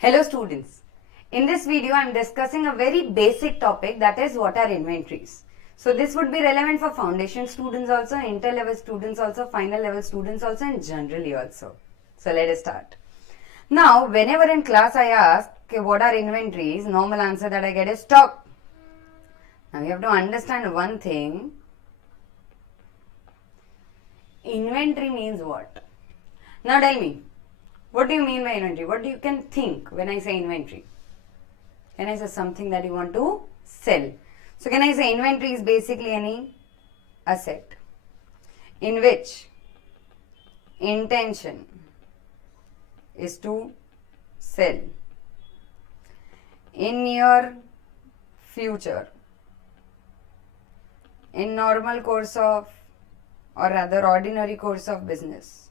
Hello students, in this video I am discussing a very basic topic, that is what are inventories. So this would be relevant for foundation students also, inter level students also, final level students also and generally also. So let us start. Now whenever in class I ask okay, what are inventories, normal answer that I get is stock. Now you have to understand one thing. Inventory means what? Now tell me, what do you mean by inventory? What do you can think when I say inventory? Can I say something that you want to sell? So can I say inventory is basically any asset in which intention is to sell in your future, in normal course of or rather ordinary course of business.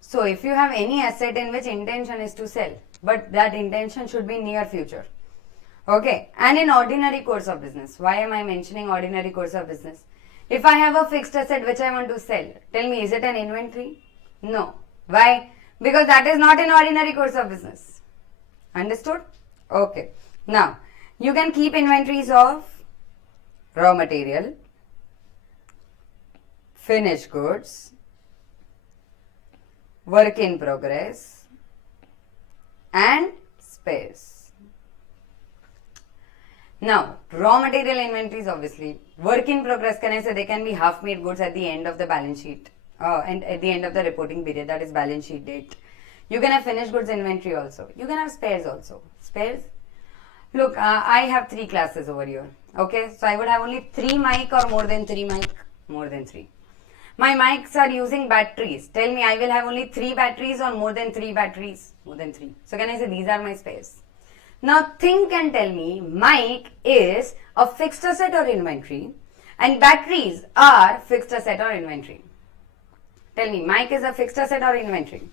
So if you have any asset in which intention is to sell, but that intention should be near future. Okay, and in ordinary course of business. Why am I mentioning ordinary course of business? If I have a fixed asset which I want to sell, tell me, is it an inventory? No. Why? Because that is not an ordinary course of business. Understood? Okay. Now, you can keep inventories of raw material, finished goods, work in progress and spares. Now, raw material inventories obviously. Work in progress, can I say they can be half-made goods at the end of the balance sheet and at the end of the reporting period, that is balance sheet date. You can have finished goods inventory also. You can have spares also. Spares? Look, I have 3 classes over here. Okay, so I would have only 3 mic or more than 3 mic? More than 3. My mics are using batteries. Tell me, I will have only 3 batteries or more than 3 batteries? More than 3. So can I say these are my spares? Now think and tell me, mic is a fixed asset or inventory and batteries are fixed asset or inventory. Tell me, mic is a fixed asset or inventory?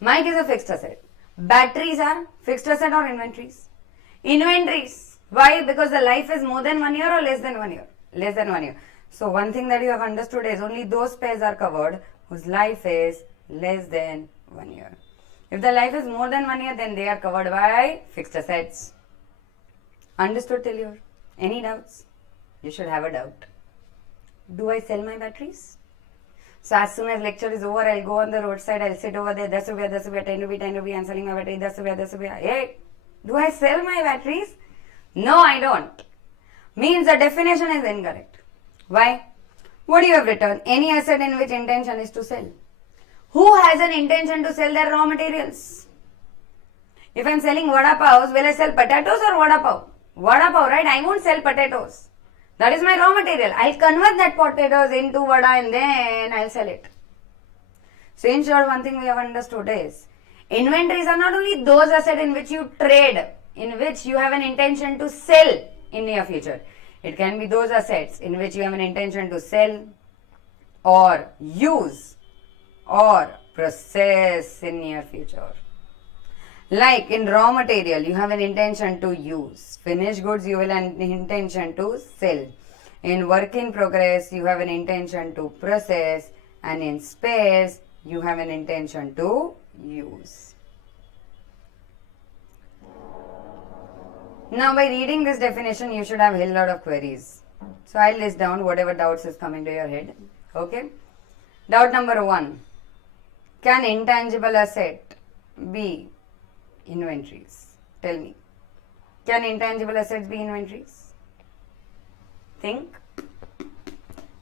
Mic is a fixed asset. Batteries are fixed asset or inventories? Inventories. Why? Because the life is more than 1 year or less than 1 year? Less than 1 year. So one thing that you have understood is only those spares are covered whose life is less than 1 year. If the life is more than 1 year, then they are covered by fixed assets. Understood till here? Any doubts? You should have a doubt. Do I sell my batteries? So as soon as lecture is over, I'll go on the roadside, I'll sit over there, 10 rupees, 10 rupees, 10 rupees, 10 rupees, I'm selling my battery, 10 rupees, 10 rupees. Hey, do I sell my batteries? No, I don't. Means the definition is incorrect. Why? What you have written? Any asset in which intention is to sell. Who has an intention to sell their raw materials? If I am selling vada pav, will I sell potatoes or vada pav? Vada pav, right? I won't sell potatoes. That is my raw material. I'll convert that potatoes into vada and then I'll sell it. So in short, one thing we have understood is, inventories are not only those assets in which you trade, in which you have an intention to sell in near future. It can be those assets in which you have an intention to sell or use or process in near future. Like in raw material, you have an intention to use. Finished goods, you will have an intention to sell. In work in progress, you have an intention to process. And in spares, you have an intention to use. Now by reading this definition, you should have a lot of queries. So I'll list down whatever doubts is coming to your head. Okay. Doubt number 1. Can intangible asset be inventories? Tell me. Can intangible assets be inventories? Think.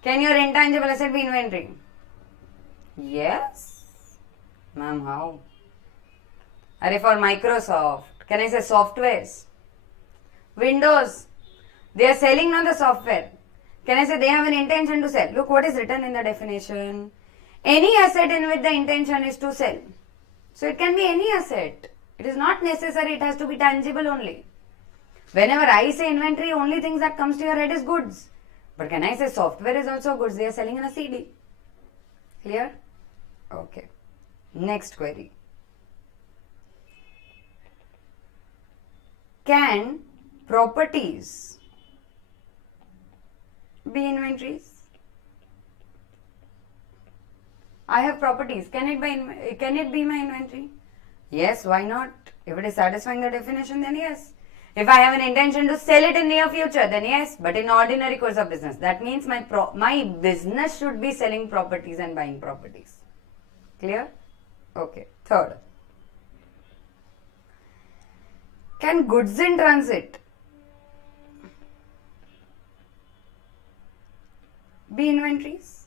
Can your intangible asset be inventory? Yes. Ma'am, how? Are for Microsoft, can I say softwares? Windows, they are selling on the software. Can I say they have an intention to sell? Look what is written in the definition. Any asset in which the intention is to sell. So it can be any asset. It is not necessary, it has to be tangible only. Whenever I say inventory, only things that comes to your head is goods. But can I say software is also goods? They are selling in a CD. Clear? Okay. Next query. Can properties be inventories? I have properties. Can it be my inventory? Yes, why not? If it is satisfying the definition, then yes. If I have an intention to sell it in near future, then yes. But in ordinary course of business, that means my business should be selling properties and buying properties. Clear? Okay. Third. Can goods in transit be inventories?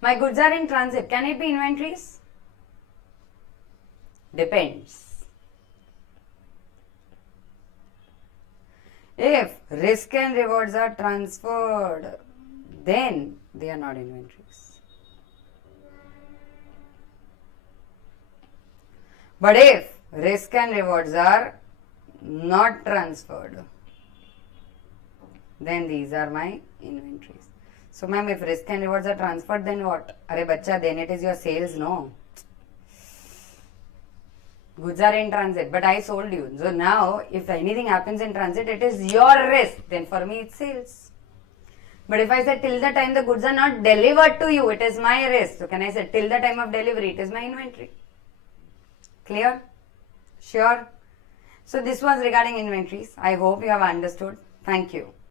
My goods are in transit. Can it be inventories? Depends. If risk and rewards are transferred, then they are not inventories. But if risk and rewards are not transferred, then these are my inventories. So ma'am, if risk and rewards are transferred, then what? Arey bacha, then it is your sales, no? Goods are in transit, but I sold you. So now, if anything happens in transit, it is your risk. Then for me, it's sales. But if I say till the time the goods are not delivered to you, it is my risk. So can I say till the time of delivery, it is my inventory? Clear? Sure? So this was regarding inventories. I hope you have understood. Thank you.